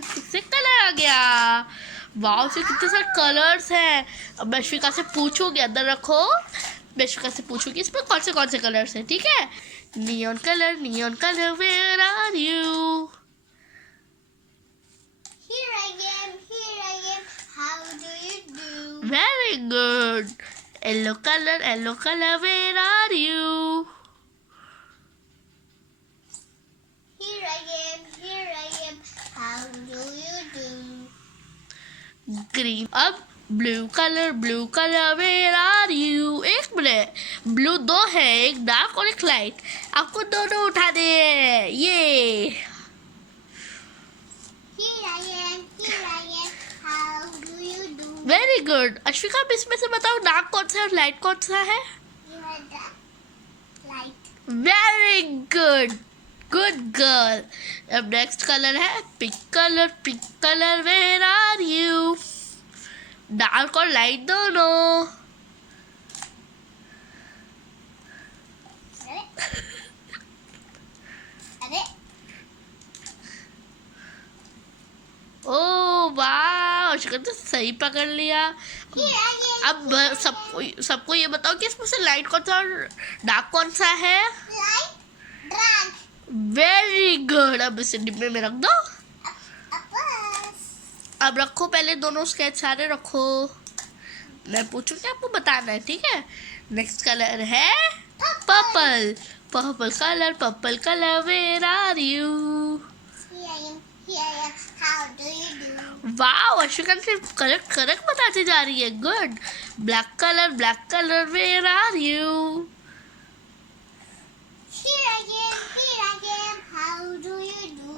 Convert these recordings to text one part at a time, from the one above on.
हमारे फिर से कलर आ गया। वाह से कितने सारे कलर्स हैं। अब मैं श्विका से पूछूंगी, अंदर रखो। मैं श्विका से पूछूंगी इसमें कौन से कलर्स हैं, ठीक है। Neon colour where are you. Here I am, how do you do? Very good. Yellow colour where are you. Here I am, how do you do? Green. अब ब्लू कलर वेयर आर यू। एक minute, blue दो है, एक dark और एक light. आपको दोनों उठा दे ये। Here I am, how do you do? Very good. Ashwika, आप इसमें से बताओ डार्क कौन सा है और लाइट कौन सा है। You are the light. Very good, good girl. अब नेक्स्ट कलर है pink colour where are you. Dark और लाइट दोनों। अरे ओ वाह, अश्विका तो सही पकड़ लिया। Here I am. अब सबको ये बताओ कि इसमें से लाइट कौन सा और डार्क कौन सा है। Light, dark. Very good. अब इसे डिब्बे में रख दो। A bus. अब रखो, पहले दोनों स्केच सारे रखो। मैं पूछूंगी, आपको बताना है, ठीक है। नेक्स्ट कलर है purple colour where are you. Here I am, how do you do? वाह, अश्विका सिर्फ करेक्ट बताती जा रही है। Good. Black colour where are you. Here I am, how do you do?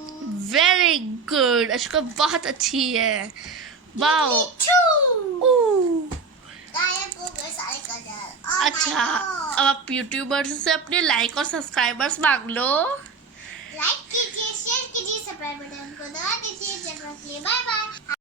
Very good. Ashvika बहुत अच्छी है। वाह। गायब हो गए सारे कलर। Oh अच्छा, my God. अब आप यूट्यूबर्स से अपने लाइक और सब्सक्राइबर्स मांग लो। लाइक कीजिए, शेयर कीजिए, सब्सक्राइब बटन को दबा दीजिए। जब तक के लिए बाय बाय।